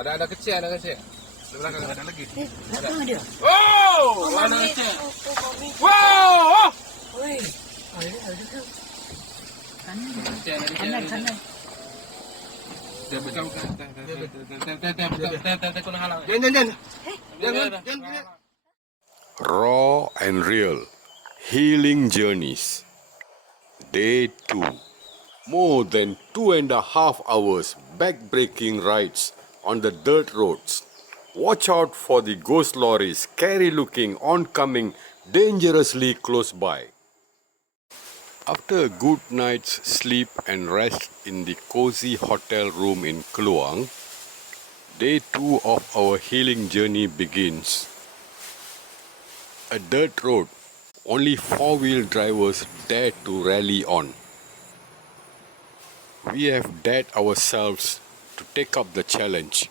Ada kecil, ada kecil. Di belakang ada lagi. Ada dia. Wow! Ada kecil. Wow! Oi. Ada tu. Kanan. Dia bukan. Dia kena halang. Jangan. Raw and real healing journeys. Day 2. More than 2.5 hours back-breaking rides on the dirt roads. Watch out for the ghost lorries, scary-looking, oncoming, dangerously close by. After a good night's sleep and rest in the cozy hotel room in Kluang, Day 2 of our healing journey begins. A dirt road, only four-wheel drivers dare to rally on. We have dared ourselves to take up the challenge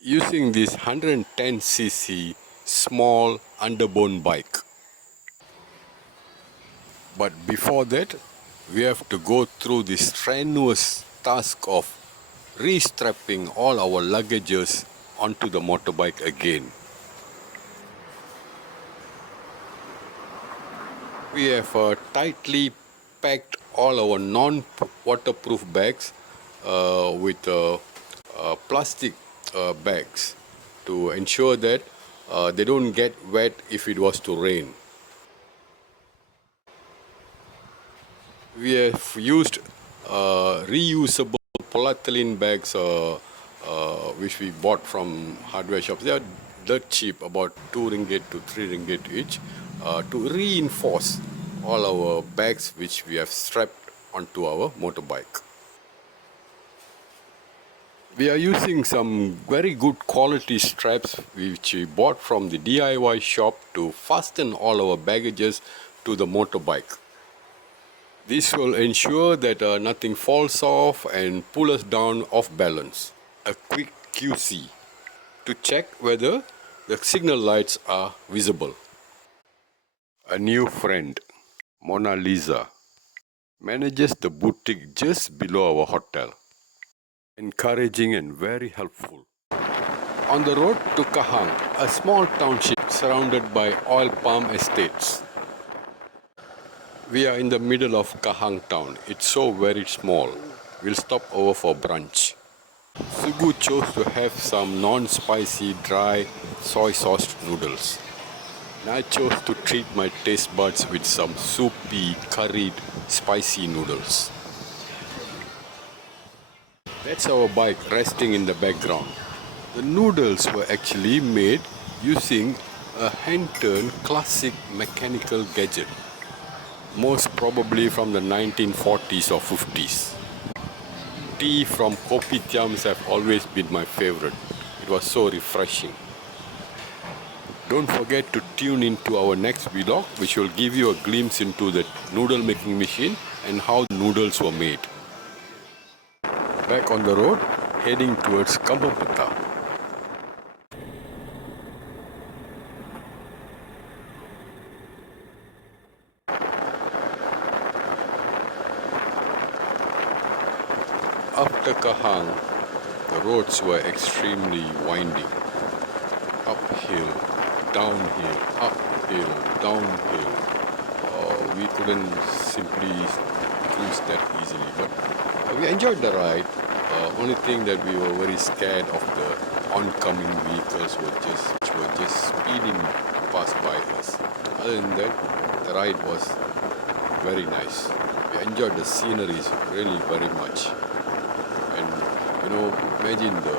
using this 110cc small underbone bike. But before that, we have to go through the strenuous task of restrapping all our luggages onto the motorbike again. We have tightly packed all our non-waterproof bags with plastic bags to ensure that they don't get wet if it was to rain. We have used reusable polyethylene bags which we bought from hardware shops. They are dirt cheap, about 2 ringgit to 3 ringgit each, to reinforce all our bags which we have strapped onto our motorbike. We are using some very good quality straps which we bought from the DIY shop to fasten all our baggages to the motorbike. This will ensure that nothing falls off and pull us down off balance. A quick QC to check whether the signal lights are visible. A new friend, Mona Lisa, manages the boutique just below our hotel. Encouraging and very helpful. On the road to Kahang, a small township surrounded by oil palm estates. We are in the middle of Kahang town. It's so very small. We'll stop over for brunch. Sugu chose to have some non-spicy, dry, soy-sauced noodles. And I chose to treat my taste buds with some soupy, curried, spicy noodles. That's our bike resting in the background. The noodles were actually made using a hand-turned classic mechanical gadget, most probably from the 1940s or 50s. Tea from kopitiams have always been my favorite. It was so refreshing. Don't forget to tune into our next vlog, which will give you a glimpse into the noodle making machine and how the noodles were made. Back on the road, heading towards Peta. After Kahang, the roads were extremely winding. Uphill, downhill, uphill, downhill. We couldn't simply cruise that easily, but we enjoyed the ride. Only thing that we were very scared of the oncoming vehicles which were just speeding past by us. Other than that, the ride was very nice. We enjoyed the sceneries really very much. And imagine the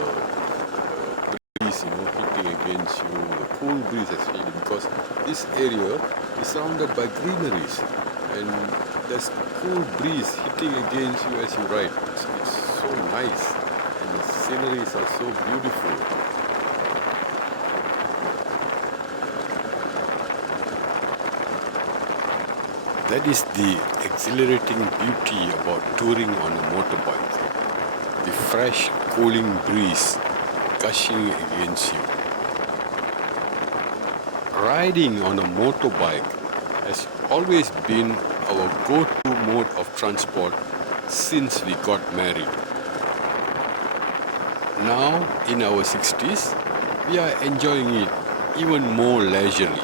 breeze, hitting against you, the cool breeze especially, because this area is surrounded by greeneries, and there's cool breeze hitting against you as you ride. It's so nice, and the sceneries are so beautiful. That is the exhilarating beauty about touring on a motorbike. The fresh, cooling breeze gushing against you. Riding on a motorbike has always been our go-to mode of transport since we got married. now, in our 60s, we are enjoying it even more leisurely.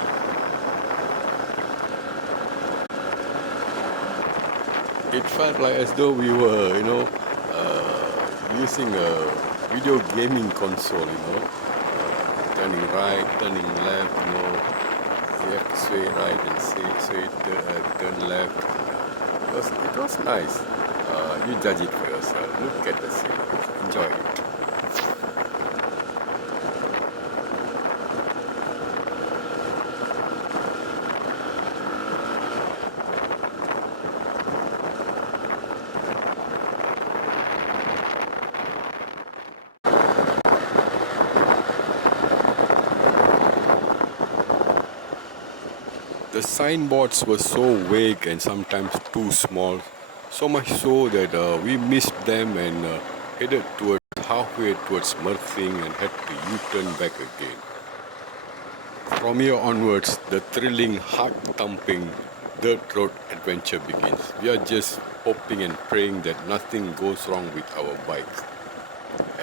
It felt like as though we were, using a video gaming console, turning right, turning left, you have to sway right and turn left. It was nice. You judge it for yourself. Look at the scene. Enjoy it. The signboards were so vague and sometimes too small, so much so that we missed them and headed towards halfway towards Merthing and had to U-turn back again. From here onwards, the thrilling, heart-thumping dirt road adventure begins. We are just hoping and praying that nothing goes wrong with our bike.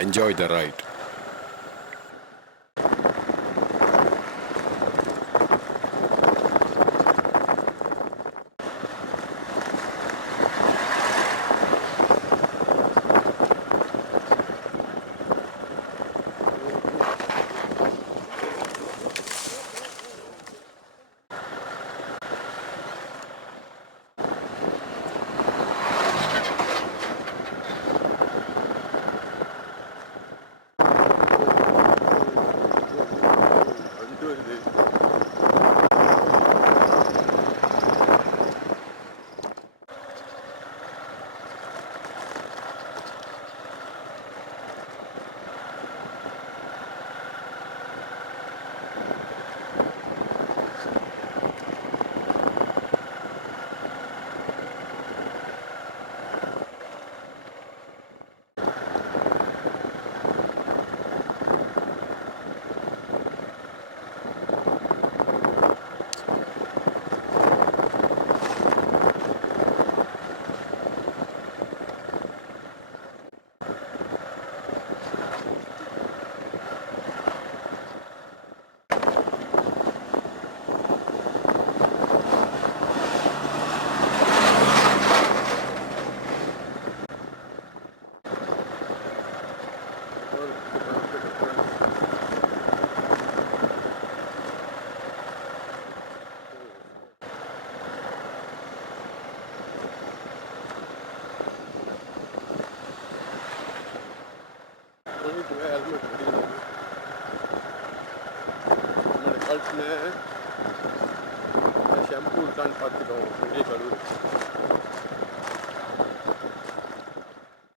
Enjoy the ride.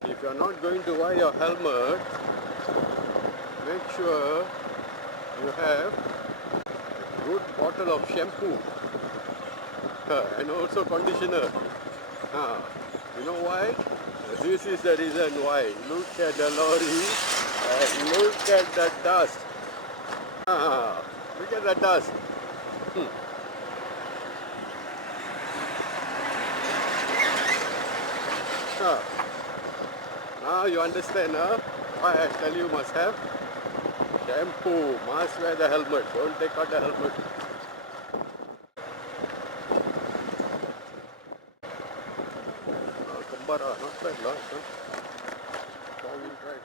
If you are not going to wear your helmet, make sure you have a good bottle of shampoo and also conditioner. You know why? This is the reason why. Look at the lorry and look at the dust. Look at the dust. Now you understand why I tell you must have shampoo, must wear the helmet, don't take out the helmet. Kumbara, not bad, huh? Four-wheel drive.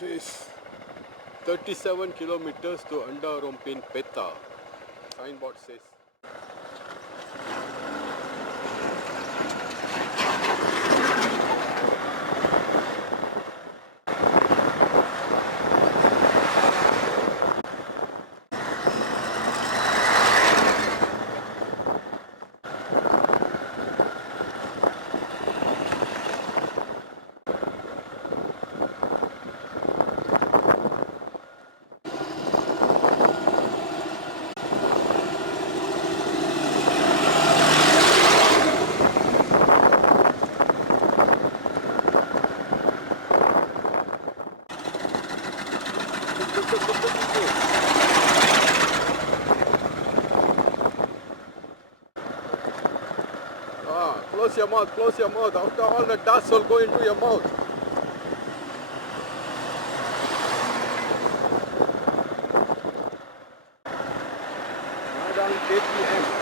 says 37 kilometers to Endau Rompin Peta. Signboard says. Close your mouth, close your mouth. After all the dust will go into your mouth. Around 8 p.m.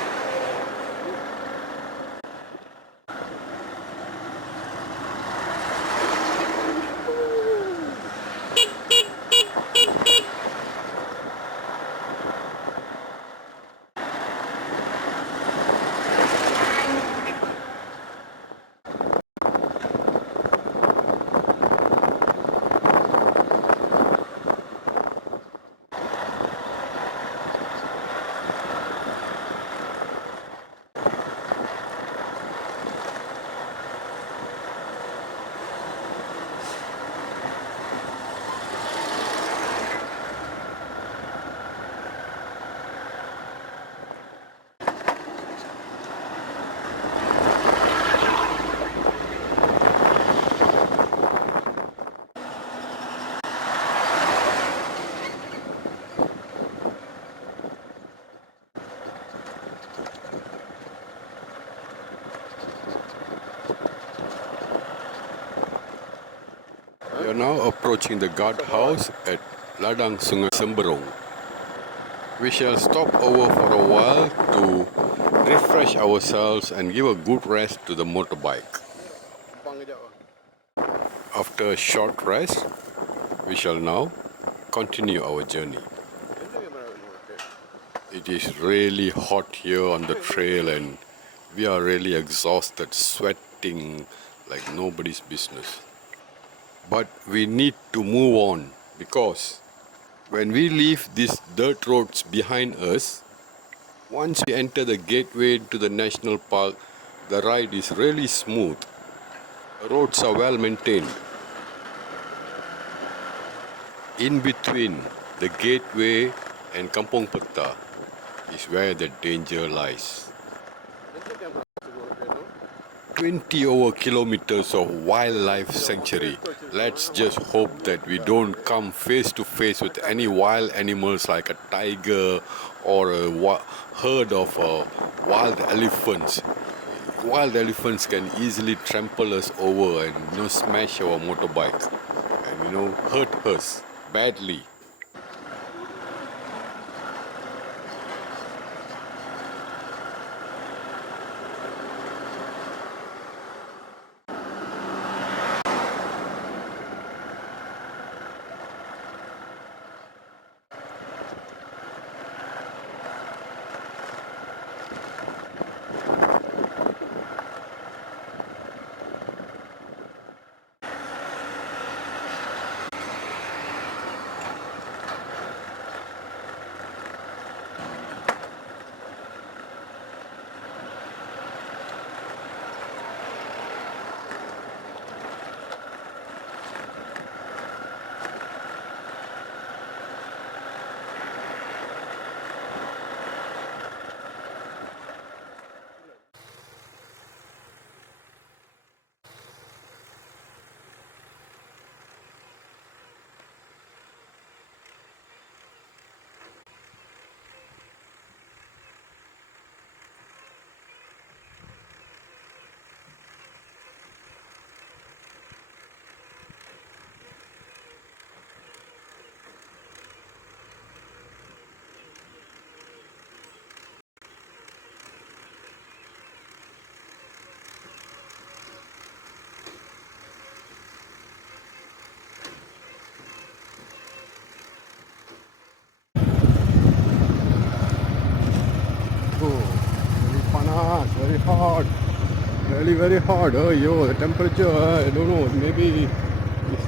We are now approaching the guardhouse at Ladang Sungai Semberong. We shall stop over for a while to refresh ourselves and give a good rest to the motorbike. After a short rest, we shall now continue our journey. It is really hot here on the trail and we are really exhausted, sweating like nobody's business. But we need to move on because when we leave these dirt roads behind us, once we enter the gateway to the national park, the ride is really smooth. The roads are well maintained. In between the gateway and Kampong Peta is where the danger lies. 20 over kilometers of wildlife sanctuary. Let's just hope that we don't come face to face with any wild animals like a tiger or a herd of wild elephants. Wild elephants can easily trample us over and smash our motorbike and hurt us badly. Really very hot. Oh, yo, the temperature, I don't know, maybe it's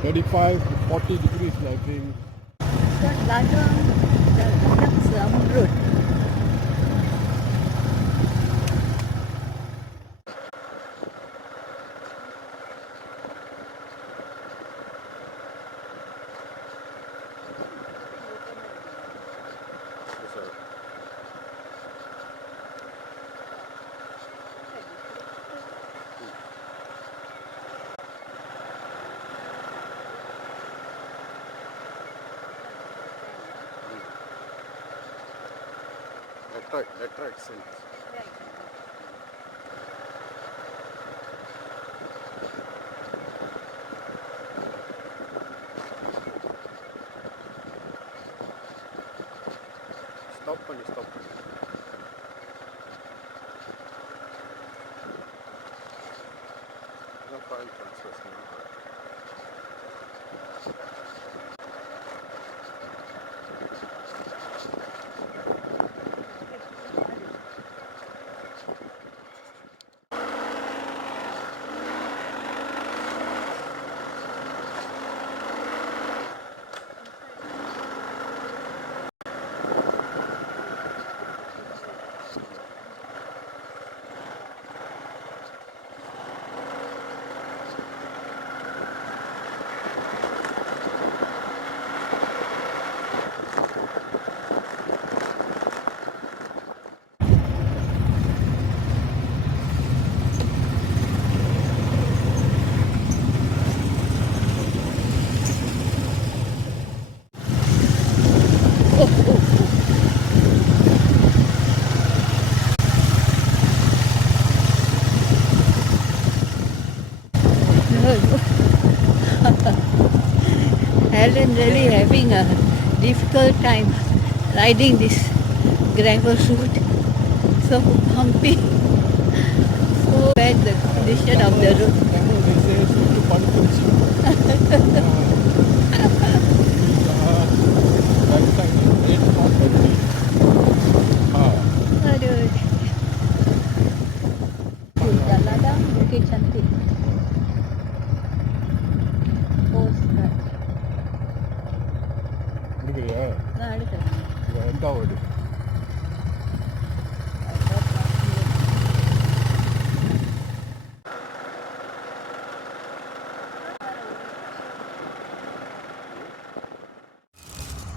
35 to 40 degrees, I think. Dan ladang zamrud. That right sense. Stop பண்ணி stop பண்ணி. No file transfers now. Helen really having a difficult time riding this gravel road. So bumpy. So bad the condition of the road. They say it's to conference. That side is 8:40. Aduh. Dan ladang Bukit Cantik. Postcard. Look at that. Ada tak? Yeah, Endau ada.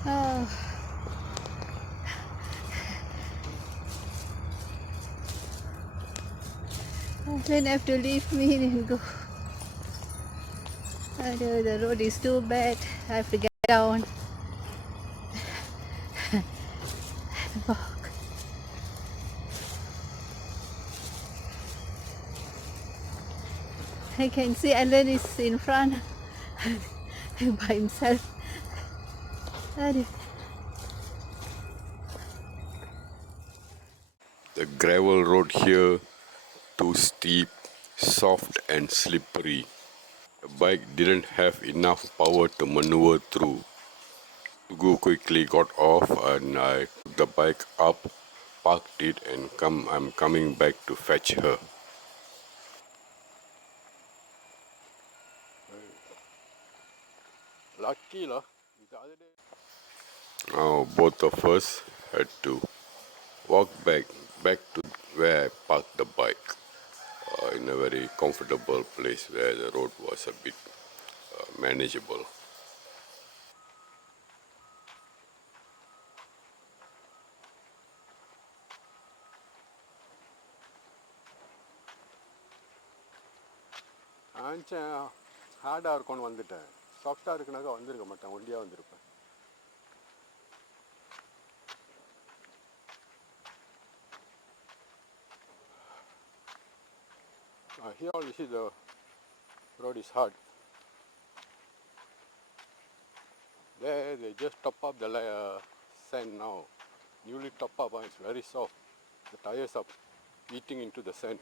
Oh. Then have to leave me and go. Aduh, the road is too bad. I have to get down. Walk. I can see Alan is in front by himself. Aduh. The gravel road here, too steep, soft and slippery. The bike didn't have enough power to maneuver through. Tugu quickly got off and I took the bike up, parked it and I'm coming back to fetch her. Lucky lah. Now both of us had to walk back to where I parked the bike in a very comfortable place where the road was a bit manageable. ஹார்டாக இருக்கும்னு வந்துட்டேன். சாஃப்டாக இருக்குனாக்கா வந்திருக்க மாட்டேன், ஒல்லியாக வந்திருப்பேன். Here you see the road is hard. There they just top up the sand now. Newly top up, it's very soft. The tires are eating into the sand.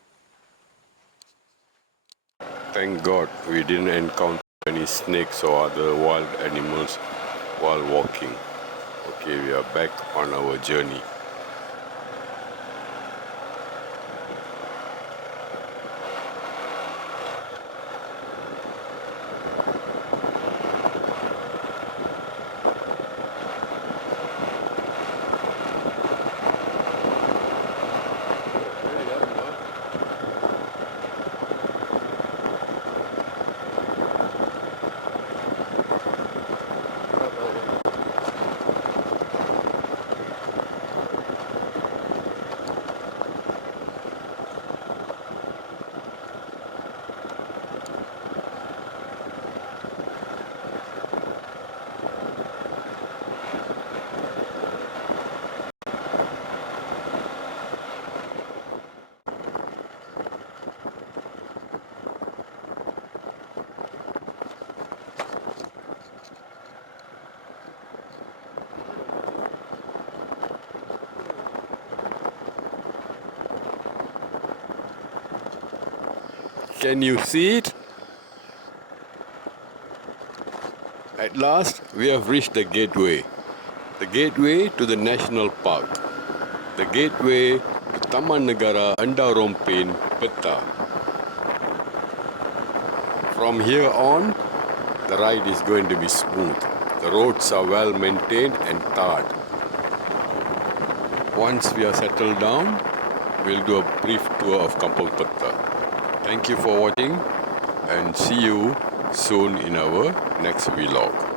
Thank God we didn't encounter any snakes or other wild animals while walking. Okay, we are back on our journey. Can you see it? At last, we have reached the gateway. The gateway to the national park. The gateway to Taman Negara Endau Rompin, Peta. From here on, the ride is going to be smooth. The roads are well maintained and tarred. Once we are settled down, we'll do a brief tour of Kampung Peta. Thank you for watching and see you soon in our next vlog.